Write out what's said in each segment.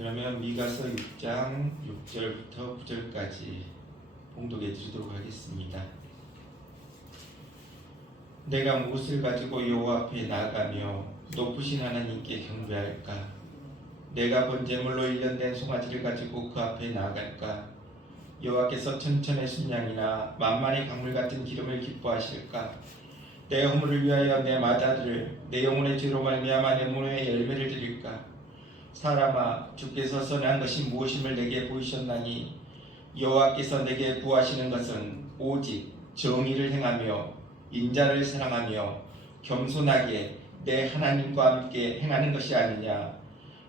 그러면 미가서 6장 6절부터 9절까지 봉독해 드리도록 하겠습니다. 내가 무엇을 가지고 여호와 앞에 나아가며 높으신 하나님께 경배할까? 내가 번제물로 1년 된 송아지를 가지고 그 앞에 나아갈까? 여호와께서 천천의 순양이나 만만의 강물 같은 기름을 기뻐하실까? 내 허물을 위하여 내 맏아들을 내 영혼의 죄로 말미암아 내 문에 열매를 드릴까? 사람아, 주께서 선한 것이 무엇임을 내게 보이셨나니 여호와께서 내게 구하시는 것은 오직 정의를 행하며 인자를 사랑하며 겸손하게 내 하나님과 함께 행하는 것이 아니냐.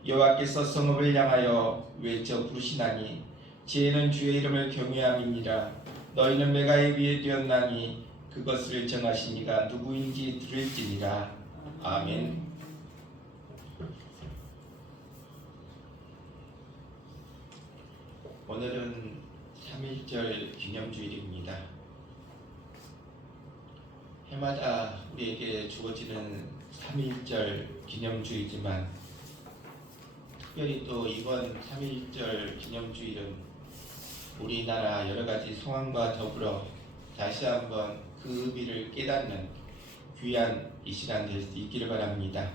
여호와께서 성읍을 향하여 외쳐 부르시나니 지혜는 주의 이름을 경외함이니라. 너희는 메가의 위에 뛰었나니 그것을 정하신 이가 누구인지 들을지니라. 아멘. 오늘은 3.1절 기념주일입니다. 해마다 우리에게 주어지는 3.1절 기념주일이지만 특별히 또 이번 3.1절 기념주일은 우리나라 여러가지 상황과 더불어 다시 한번 그 의미를 깨닫는 귀한 이 시간 될 수 있기를 바랍니다.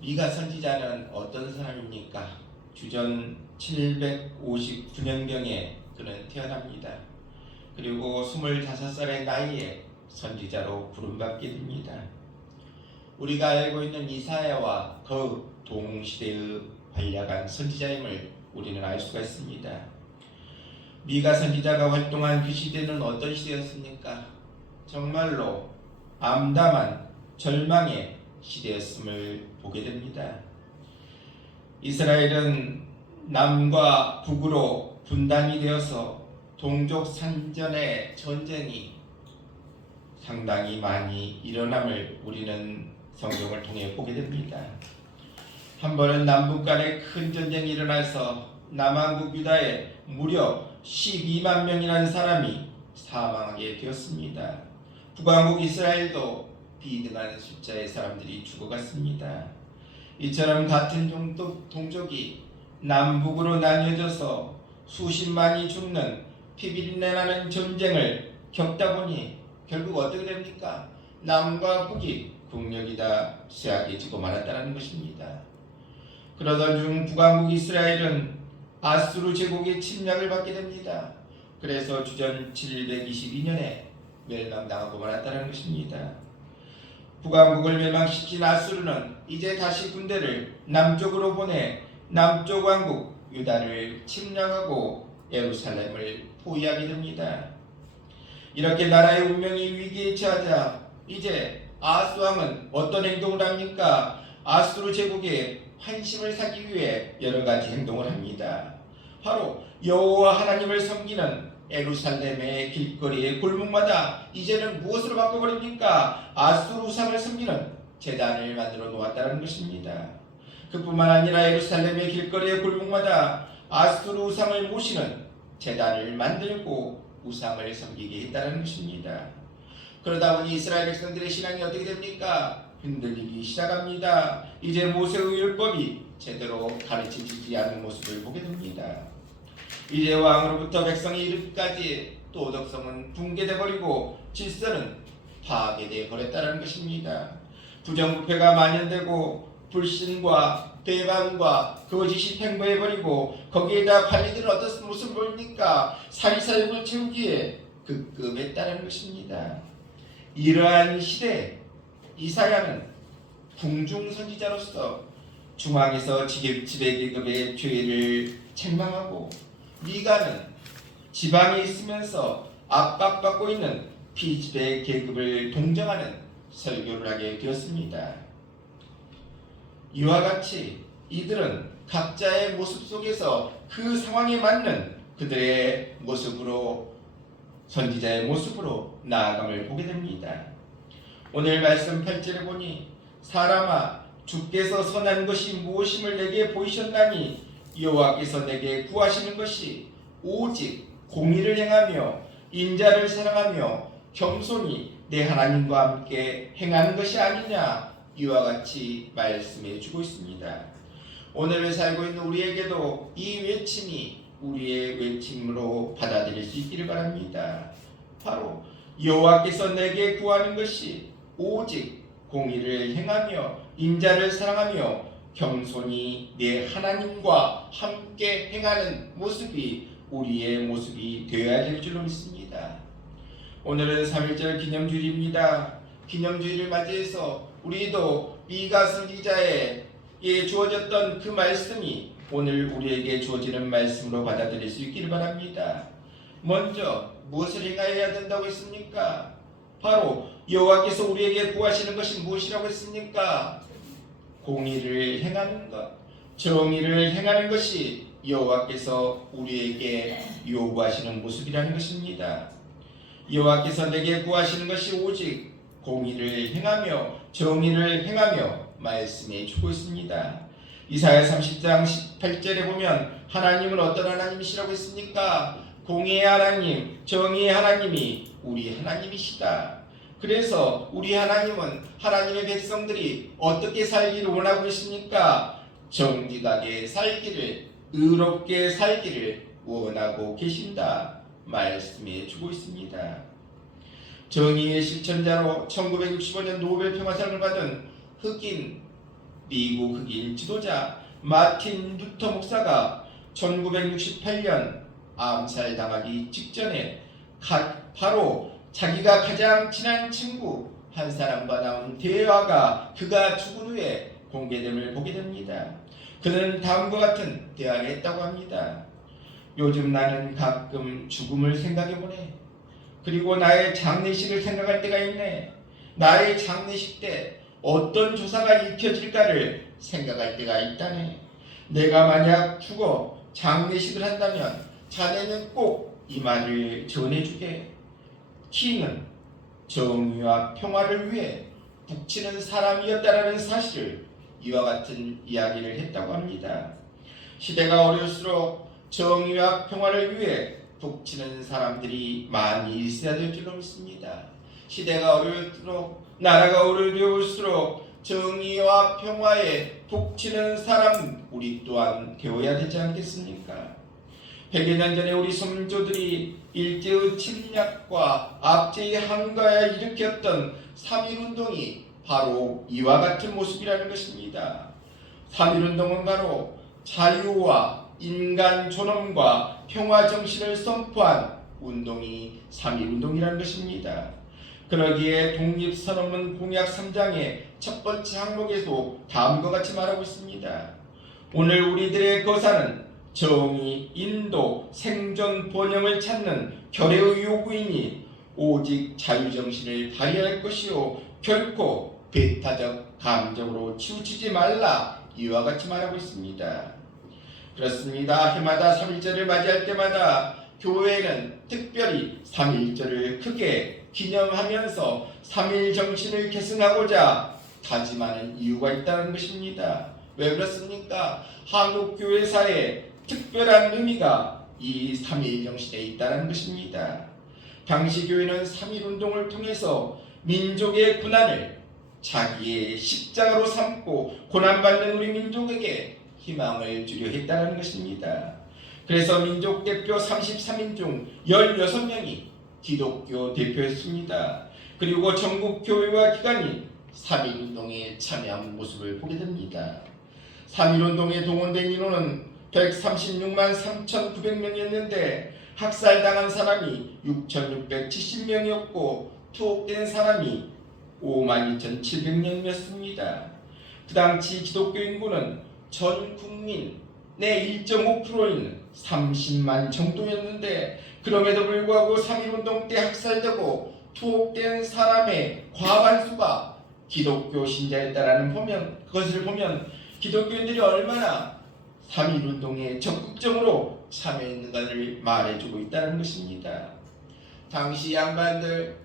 미가 선지자는 어떤 사람입니까? 주전 759년경에 그는 태어납니다. 그리고 25살의 나이에 선지자로 부름받게 됩니다. 우리가 알고 있는 이사야와 더욱 동시대의 활약한 선지자임을 우리는 알 수가 있습니다. 미가 선지자가 활동한 그 시대는 어떤 시대였습니까? 정말로 암담한 절망의 시대였음을 보게 됩니다. 이스라엘은 남과 북으로 분단이 되어서 동족 산전의 전쟁이 상당히 많이 일어남을 우리는 성경을 통해 보게 됩니다. 한 번은 남북 간에 큰 전쟁이 일어나서 남한국 유다에 무려 12만 명이라는 사람이 사망하게 되었습니다. 북한국 이스라엘도 비등한 숫자의 사람들이 죽어갔습니다. 이처럼 같은 동족이 남북으로 나뉘어져서 수십만이 죽는 피비린내나는 전쟁을 겪다 보니 결국 어떻게 됩니까? 남과 북이 국력이 다 쇠약해지고 말았다는 것입니다. 그러던 중 북왕국 이스라엘은 아수르 제국의 침략을 받게 됩니다. 그래서 주전 722년에 멸망당하고 말았다는 것입니다. 북왕국을 멸망시킨 아수르는 이제 다시 군대를 남쪽으로 보내 남쪽 왕국 유다를 침략하고 예루살렘을 포위하게 됩니다. 이렇게 나라의 운명이 위기에 처하자 이제 아하스 왕은 어떤 행동을 합니까? 아수르 제국의 환심을 사기 위해 여러 가지 행동을 합니다. 바로 여호와 하나님을 섬기는 예루살렘의 길거리의 골목마다 이제는 무엇으로 바꿔버립니까? 아수르 우상을 섬기는 제단을 만들어 놓았다는 것입니다. 그뿐만 아니라 예루살렘의 길거리의 골목마다 아수르 우상을 모시는 제단을 만들고 우상을 섬기게 했다는 것입니다. 그러다 보니 이스라엘 백성들의 신앙이 어떻게 됩니까? 흔들리기 시작합니다. 이제 모세의 율법이 제대로 가르쳐지지 않는 모습을 보게 됩니다. 이제 왕으로부터 백성이 이르기까지 도덕성은 붕괴되어버리고 질서는 파괴되어 버렸다는 것입니다. 부정부패가 만연되고 불신과 배반과 거짓이 팽배해버리고 거기에다 관리들은 어떤 모습을 보입니까? 사리사욕을 채우기에 급급했다는 것입니다. 이러한 시대에 이사야는 궁중선지자로서 중앙에서 지배계급의 죄를 책망하고 미가는 지방에 있으면서 압박받고 있는 피지배 계급을 동정하는 설교를 하게 되었습니다. 이와 같이 이들은 각자의 모습 속에서 그 상황에 맞는 그들의 모습으로 선지자의 모습으로 나아감을 보게 됩니다. 오늘 말씀 8절에 보니 사람아, 주께서 선한 것이 무엇임을 내게 보이셨나니 여호와께서 내게 구하시는 것이 오직 공의를 행하며 인자를 사랑하며 겸손히 내 하나님과 함께 행하는 것이 아니냐. 이와 같이 말씀해 주고 있습니다. 오늘을 살고 있는 우리에게도 이 외침이 우리의 외침으로 받아들일 수 있기를 바랍니다. 바로 여호와께서 내게 구하는 것이 오직 공의를 행하며 인자를 사랑하며 겸손히 내 하나님과 함께 행하는 모습이 우리의 모습이 되어야 될 줄로 믿습니다. 오늘은 3.1절 기념주일입니다. 기념주일을 맞이해서 우리도 미가 선지자에 주어졌던 그 말씀이 오늘 우리에게 주어지는 말씀으로 받아들일 수 있기를 바랍니다. 먼저 무엇을 행하여야 된다고 했습니까? 바로 여호와께서 우리에게 구하시는 것이 무엇이라고 했습니까? 공의를 행하는 것, 정의를 행하는 것이 여호와께서 우리에게 요구하시는 모습이라는 것입니다. 여호와께서 내게 구하시는 것이 오직 공의를 행하며 정의를 행하며 말씀해 주고 있습니다. 이사야 30장 18절에 보면 하나님은 어떤 하나님이시라고 했습니까? 공의의 하나님, 정의의 하나님이 우리 하나님이시다. 그래서 우리 하나님은 하나님의 백성들이 어떻게 살기를 원하고 있습니까? 정직하게 살기를, 의롭게 살기를 원하고 계신다 말씀해 주고 있습니다. 정의의 실천자로 1965년 노벨 평화상을 받은 미국 흑인 지도자 마틴 루터 목사가 1968년 암살당하기 직전에 바로 자기가 가장 친한 친구 한 사람과 나온 대화가 그가 죽은 후에 공개됨을 보게 됩니다. 그는 다음과 같은 대화를 했다고 합니다. 요즘 나는 가끔 죽음을 생각해보네. 그리고 나의 장례식을 생각할 때가 있네. 나의 장례식 때 어떤 조사가 익혀질까를 생각할 때가 있다네. 내가 만약 죽어 장례식을 한다면 자네는 꼭 이 말을 전해주게. 킹은 정의와 평화를 위해 북치는 사람이었다라는 사실을 이와 같은 이야기를 했다고 합니다. 시대가 어려울수록 정의와 평화를 위해 북치는 사람들이 많이 있어야 될 줄로 믿습니다. 시대가 어려울수록, 나라가 어려울수록 정의와 평화에 북치는 사람 우리 또한 되어야 되지 않겠습니까? 100여 년 전에 우리 선조들이 일제의 침략과 압제의 한가에 일으켰던 3.1운동이 바로 이와 같은 모습이라는 것입니다. 3.1운동은 바로 자유와 인간 존엄과 평화 정신을 선포한 운동이 3.1운동이라는 것입니다. 그러기에 독립선언문 공약 3장의 첫 번째 항목에도 다음과 같이 말하고 있습니다. 오늘 우리들의 거사는 정의, 인도, 생존, 번영을 찾는 결의의 요구이니 오직 자유정신을 발휘할 것이요 결코 배타적 감정으로 치우치지 말라 이와 같이 말하고 있습니다. 그렇습니다. 해마다 3.1절을 맞이할 때마다 교회는 특별히 3.1절을 크게 기념하면서 3.1 정신을 계승하고자 다짐하는 이유가 있다는 것입니다. 왜 그렇습니까? 한국교회사에 특별한 의미가 이 3.1 정신에 있다는 것입니다. 당시 교회는 3.1운동을 통해서 민족의 고난을 자기의 십자가로 삼고 고난받는 우리 민족에게 희망을 주려 했다는 것입니다. 그래서 민족 대표 33인 중 16명이 기독교 대표였습니다. 그리고 전국 교회와 기관이 3.1운동에 참여한 모습을 보게 됩니다. 3.1운동에 동원된 인원은 136만 3,900명이었는데 학살당한 사람이 6,670명이었고 투옥된 사람이 52,700명이었습니다. 그 당시 기독교 인구는 전 국민의 1.5%인 30만 정도였는데 그럼에도 불구하고 3.1운동 때 학살되고 투옥된 사람의 과반수가 기독교 신자였다라는 그것을 보면 기독교인들이 얼마나 3.1운동에 적극적으로 참여했는가를 말해주고 있다는 것입니다. 당시 양반들,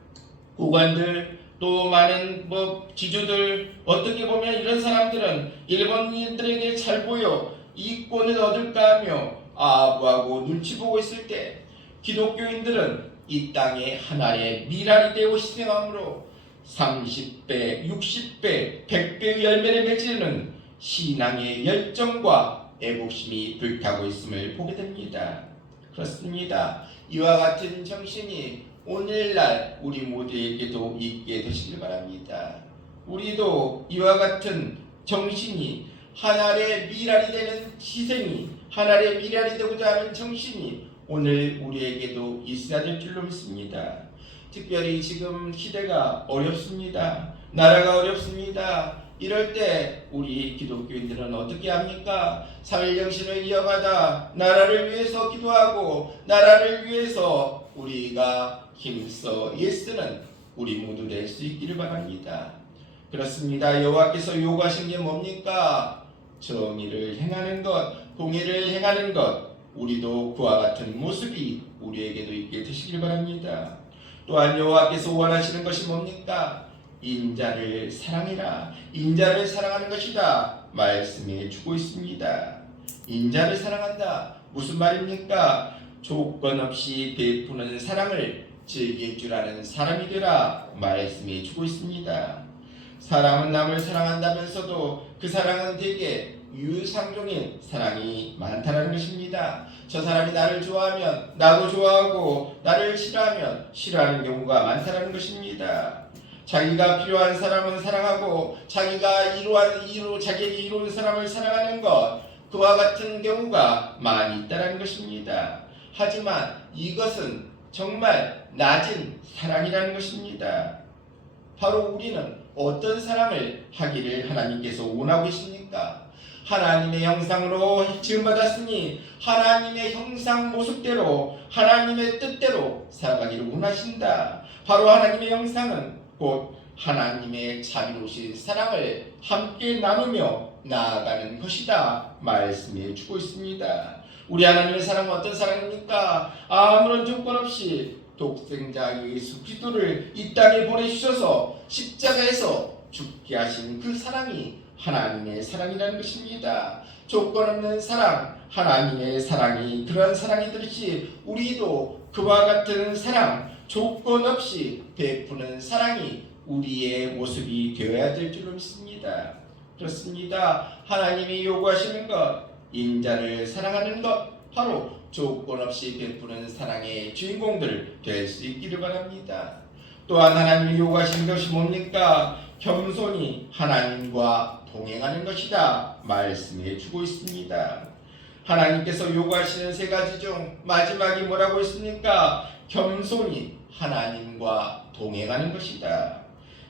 고관들, 또 많은 지주들, 어떻게 보면 이런 사람들은 일본인들에게 잘 보여 이권을 얻을까 하며 아부하고 눈치 보고 있을 때 기독교인들은 이 땅에 하나의 미랄이 되어 희생함으로 30배, 60배, 100배의 열매를 맺는 신앙의 열정과 애국심이 불타고 있음을 보게 됩니다. 그렇습니다. 이와 같은 정신이 오늘날 우리 모두에게도 있게 되시길 바랍니다. 우리도 이와 같은 정신이 하나의 미랄이 되는 희생이 하나의 미랄이 되고자 하는 정신이 오늘 우리에게도 있어야 될 줄로 믿습니다. 특별히 지금 시대가 어렵습니다. 나라가 어렵습니다. 이럴 때 우리 기독교인들은 어떻게 합니까? 3일 정신을 이어가다 나라를 위해서 기도하고 나라를 위해서 우리가 힘써 애쓰는 우리 모두 될 수 있기를 바랍니다. 그렇습니다. 여호와께서 요구하신 게 뭡니까? 정의를 행하는 것, 공의를 행하는 것. 우리도 그와 같은 모습이 우리에게도 있게 되시길 바랍니다. 또한 여호와께서 원하시는 것이 뭡니까? 인자를 사랑해라. 인자를 사랑하는 것이다. 말씀해 주고 있습니다. 인자를 사랑한다. 무슨 말입니까? 조건 없이 베푸는 사랑을 즐길 줄 아는 사람이 되라. 말씀해 주고 있습니다. 사람은 남을 사랑한다면서도 그 사랑은 되게 유상종인 사랑이 많다는 것입니다. 저 사람이 나를 좋아하면 나도 좋아하고 나를 싫어하면 싫어하는 경우가 많다는 것입니다. 자기가 필요한 사람은 사랑하고 자기에게 이로운 사람을 사랑하는 것, 그와 같은 경우가 많이 있다는 것입니다. 하지만 이것은 정말 낮은 사랑이라는 것입니다. 바로 우리는 어떤 사랑을 하기를 하나님께서 원하고 계십니까? 하나님의 형상으로 지음받았으니 하나님의 형상 모습대로 하나님의 뜻대로 살아가기를 원하신다. 바로 하나님의 형상은 곧 하나님의 자비로우신 사랑을 함께 나누며 나아가는 것이다. 말씀해 주고 있습니다. 우리 하나님의 사랑은 어떤 사랑입니까? 아무런 조건 없이 독생자 예수 그리스도를 이 땅에 보내주셔서 십자가에서 죽게 하신 그 사랑이 하나님의 사랑이라는 것입니다. 조건 없는 사랑, 하나님의 사랑이 그러한 사랑이듯이 우리도 그와 같은 사랑, 조건 없이 베푸는 사랑이 우리의 모습이 되어야 될 줄로 믿습니다. 그렇습니다. 하나님이 요구하시는 것, 인자를 사랑하는 것, 바로 조건 없이 베푸는 사랑의 주인공들 될 수 있기를 바랍니다. 또한 하나님이 요구하시는 것이 뭡니까? 겸손히 하나님과 동행하는 것이다. 말씀해 주고 있습니다. 하나님께서 요구하시는 세 가지 중 마지막이 뭐라고 했습니까? 겸손히 하나님과 동행하는 것이다.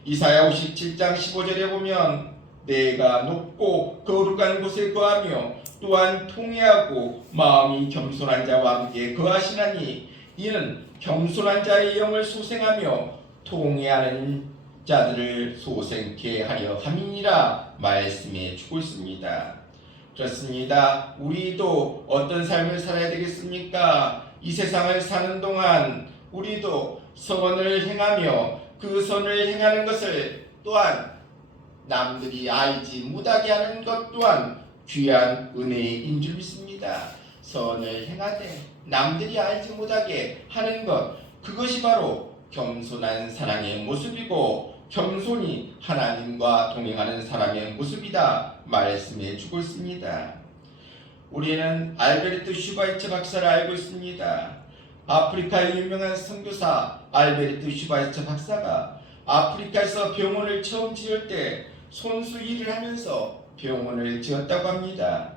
이사야 57장 15절에 보면 내가 높고 거룩한 곳에 거하며 또한 통회하고 마음이 겸손한 자와 함께 거하시나니 이는 겸손한 자의 영을 소생하며 통회하는 자들을 소생케 하려 함이니라. 말씀해 주고 있습니다. 그렇습니다. 우리도 어떤 삶을 살아야 되겠습니까? 이 세상을 사는 동안 우리도 선을 행하며 그 선을 행하는 것을 또한 남들이 알지 못하게 하는 것 또한 귀한 은혜인 줄 믿습니다. 선을 행하되 남들이 알지 못하게 하는 것, 그것이 바로 겸손한 사랑의 모습이고 겸손히 하나님과 동행하는 사람의 모습이다. 말씀해 주고 있습니다. 우리는 알베르트 슈바이처 박사를 알고 있습니다. 아프리카의 유명한 선교사 알베르트 슈바이처 박사가 아프리카에서 병원을 처음 지을 때 손수 일을 하면서 병원을 지었다고 합니다.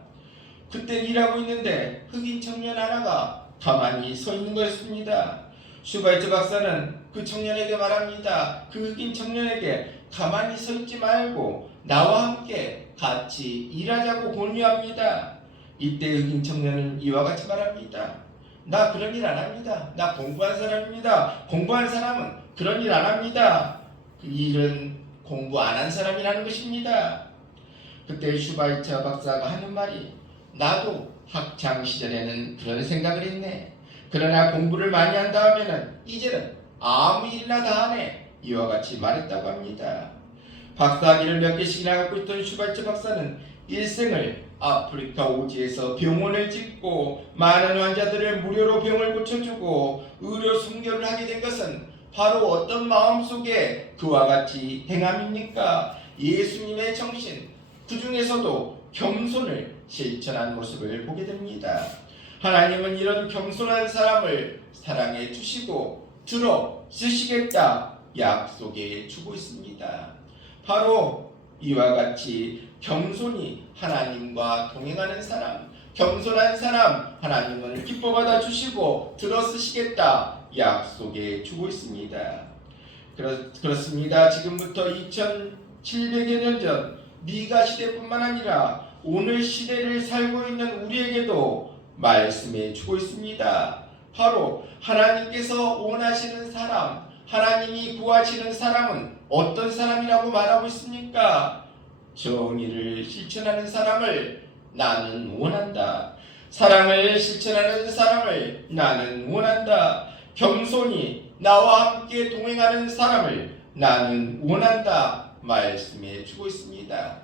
그때 일하고 있는데 흑인 청년 하나가 가만히 서 있는 거였습니다. 슈바이처 박사는 그 청년에게 말합니다. 그 흑인 청년에게 가만히 서 있지 말고 나와 함께 같이 일하자고 권유합니다. 이때 흑인 청년은 이와 같이 말합니다. 나 그런 일 안 합니다. 나 공부한 사람입니다. 공부한 사람은 그런 일 안 합니다. 그 일은 공부 안 한 사람이라는 것입니다. 그때 슈바이처 박사가 하는 말이 나도 학창 시절에는 그런 생각을 했네. 그러나 공부를 많이 한 다음에는 이제는 아무 일이나 다 하네. 이와 같이 말했다고 합니다. 박사학위를 몇 개씩이나 갖고 있던 슈바이처 박사는 일생을 아프리카 오지에서 병원을 짓고 많은 환자들을 무료로 병을 고쳐주고 의료 선교를 하게 된 것은 바로 어떤 마음속에 그와 같이 행함입니까? 예수님의 정신, 그 중에서도 겸손을 실천한 모습을 보게 됩니다. 하나님은 이런 겸손한 사람을 사랑해 주시고 들어 쓰시겠다 약속해 주고 있습니다. 바로 이와 같이 겸손히 하나님과 동행하는 사람, 겸손한 사람 하나님은 기뻐 받아 주시고 들어 쓰시겠다 약속해 주고 있습니다. 그렇습니다. 지금부터 2700여 년 전 미가 시대뿐만 아니라 오늘 시대를 살고 있는 우리에게도 말씀해 주고 있습니다. 바로 하나님께서 원하시는 사람, 하나님이 구하시는 사람은 어떤 사람이라고 말하고 있습니까? 정의를 실천하는 사람을 나는 원한다. 사랑을 실천하는 사람을 나는 원한다. 겸손히 나와 함께 동행하는 사람을 나는 원한다 말씀해 주고 있습니다.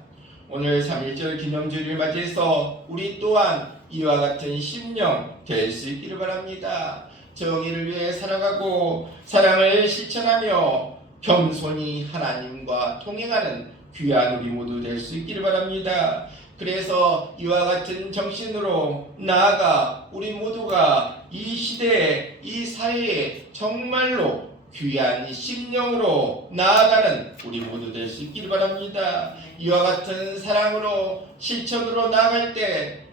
오늘 3.1절 기념주일을 맞이해서 우리 또한 이와 같은 심령 될 수 있기를 바랍니다. 정의를 위해 살아가고 사랑을 실천하며 겸손히 하나님과 동행하는 귀한 우리 모두 될 수 있기를 바랍니다. 그래서 이와 같은 정신으로 나아가 우리 모두가 이 시대에 이 사회에 정말로 귀한 심령으로 나아가는 우리 모두 될 수 있기를 바랍니다. 이와 같은 사랑으로 실천으로 나아갈 때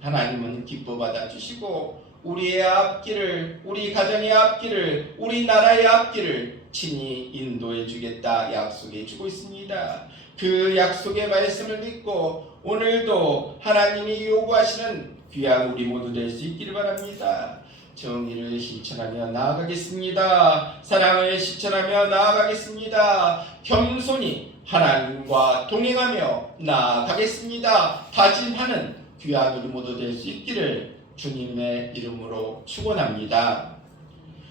하나님은 기뻐 받아 주시고 우리의 앞길을, 우리 가정의 앞길을, 우리 나라의 앞길을 친히 인도해 주겠다 약속해 주고 있습니다. 그 약속의 말씀을 믿고 오늘도 하나님이 요구하시는 귀한 우리 모두 될 수 있기를 바랍니다. 정의를 실천하며 나아가겠습니다. 사랑을 실천하며 나아가겠습니다. 겸손히 하나님과 동행하며 나아가겠습니다. 다짐하는 귀한 우리 모두 될 수 있기를 주님의 이름으로 축원합니다.